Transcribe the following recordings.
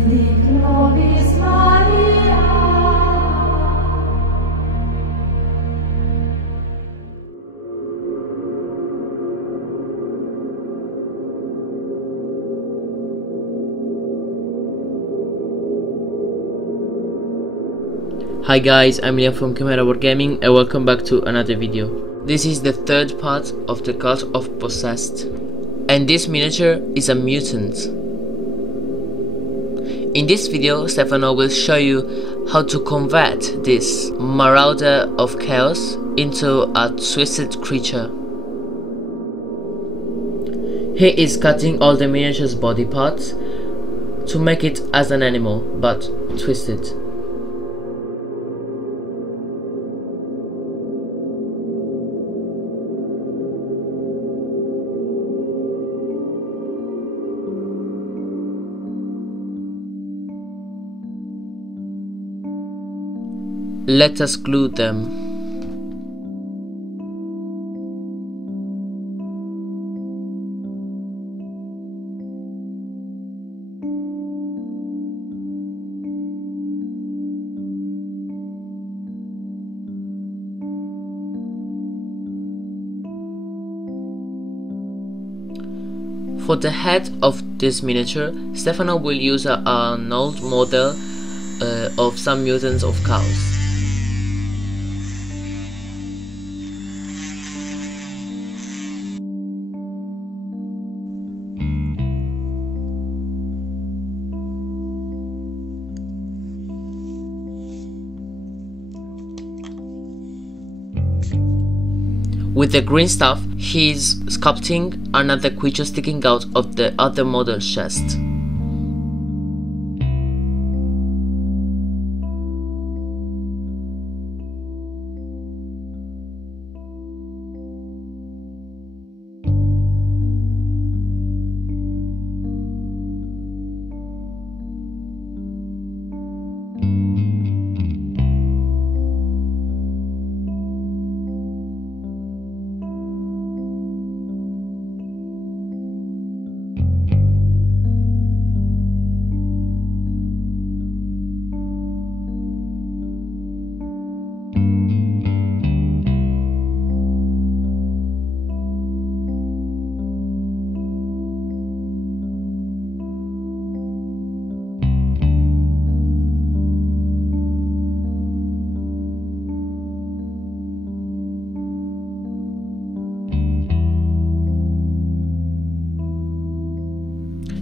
Hi guys, I'm Liam from Wargaming and welcome back to another video. This is the third part of the Cult of Possessed, and this miniature is a mutant. In this video, Stefano will show you how to convert this Marauder of Chaos into a twisted creature. He is cutting all the miniature's body parts to make it as an animal, but twisted. Let us glue them. For the head of this miniature, Stefano will use an old model of some mutants of cows. With the green stuff, he is sculpting another creature sticking out of the other model's chest.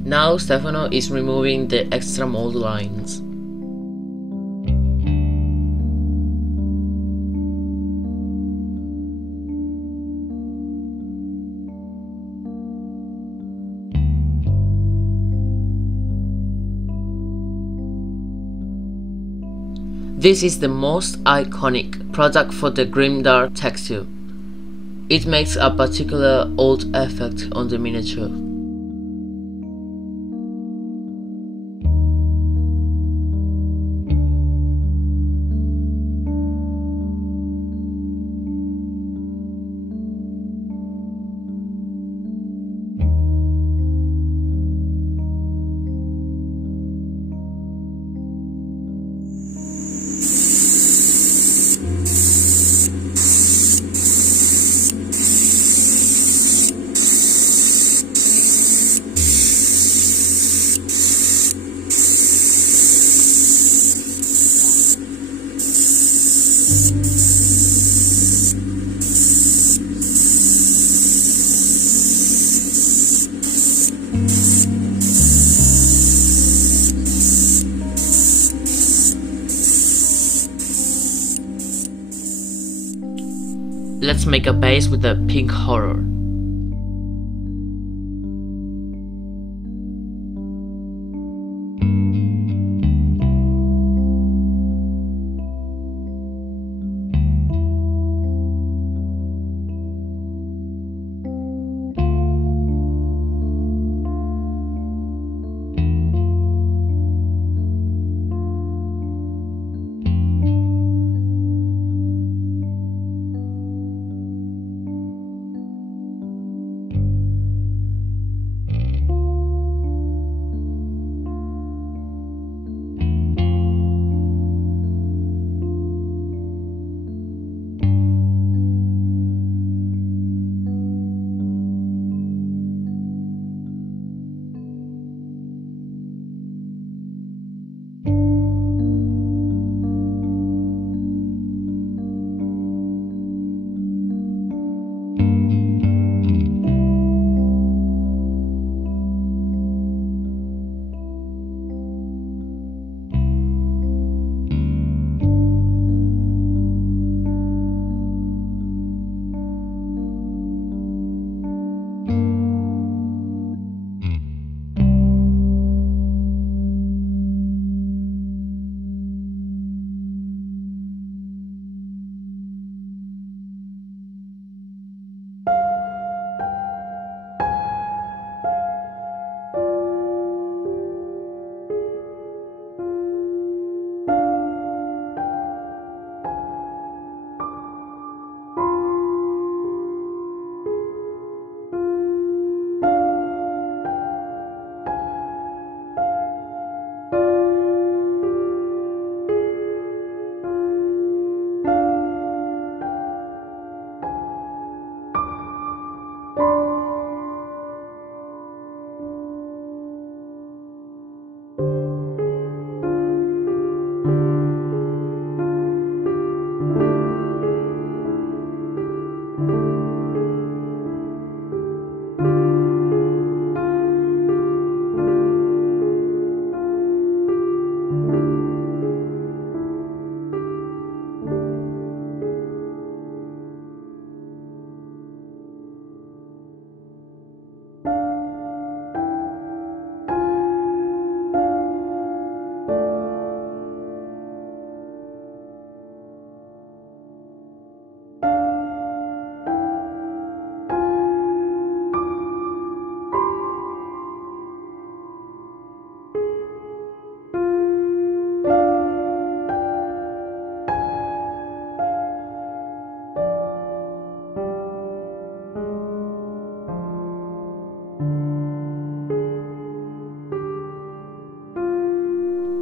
Now Stefano is removing the extra mold lines. This is the most iconic product for the Grimdark texture. It makes a particular old effect on the miniature. Let's make a base with a pink horror.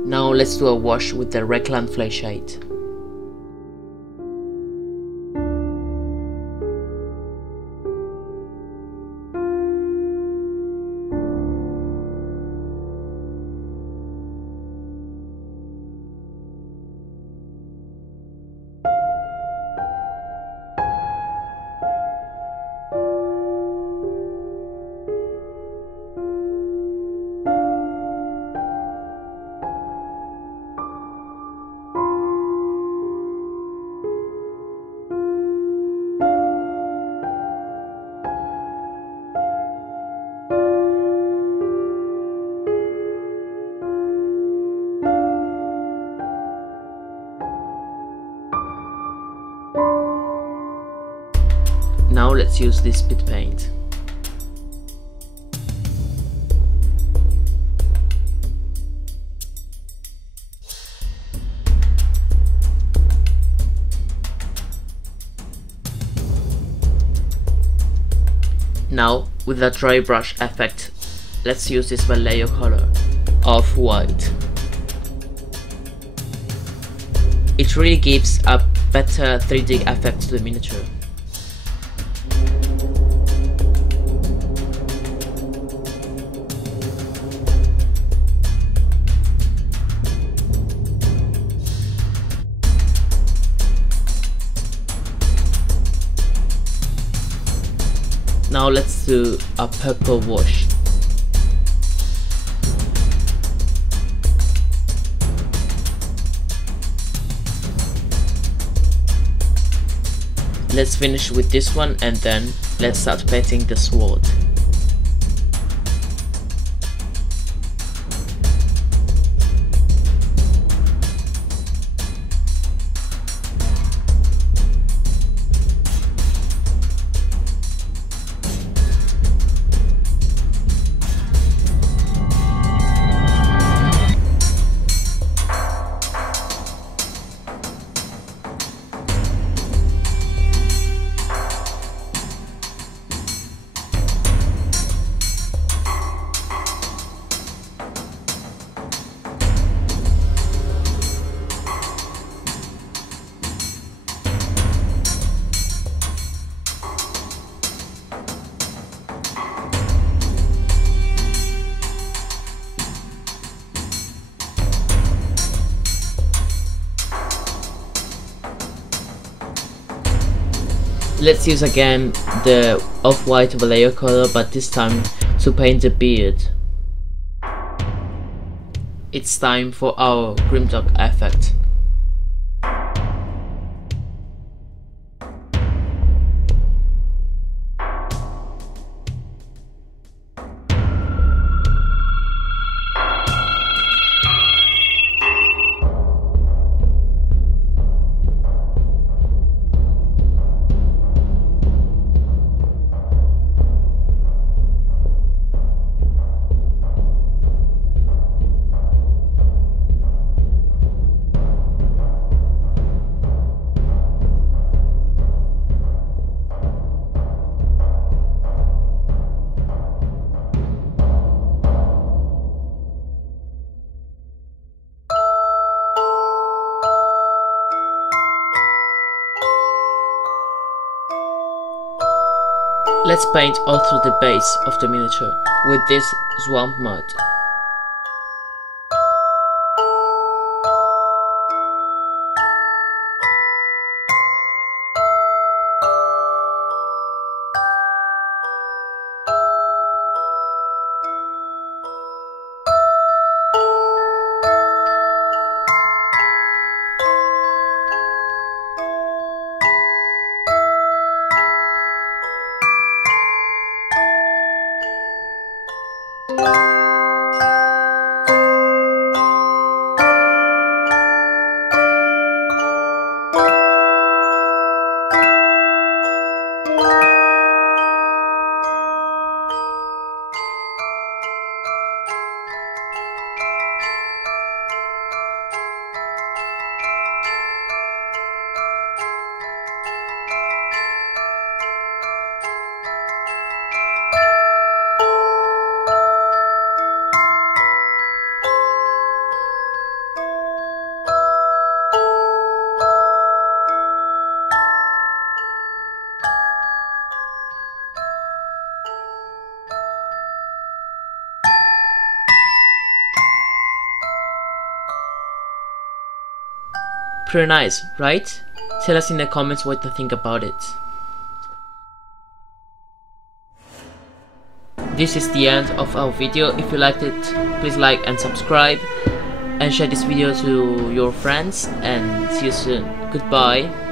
Now let's do a wash with the Reclan fleshite. Now let's use this spit paint. Now, with the dry brush effect, let's use this Vallejo color, off-white. It really gives a better 3D effect to the miniature. Now let's do a purple wash. Let's finish with this one and then let's start painting the sword. Let's use again the off-white Vallejo color, but this time to paint the beard. It's time for our Grimdark effect. Let's paint all through the base of the miniature with this swamp mud. Pretty nice, right? Tell us in the comments what you think about it. This is the end of our video. If you liked it, please like and subscribe, and share this video to your friends, and see you soon. Goodbye.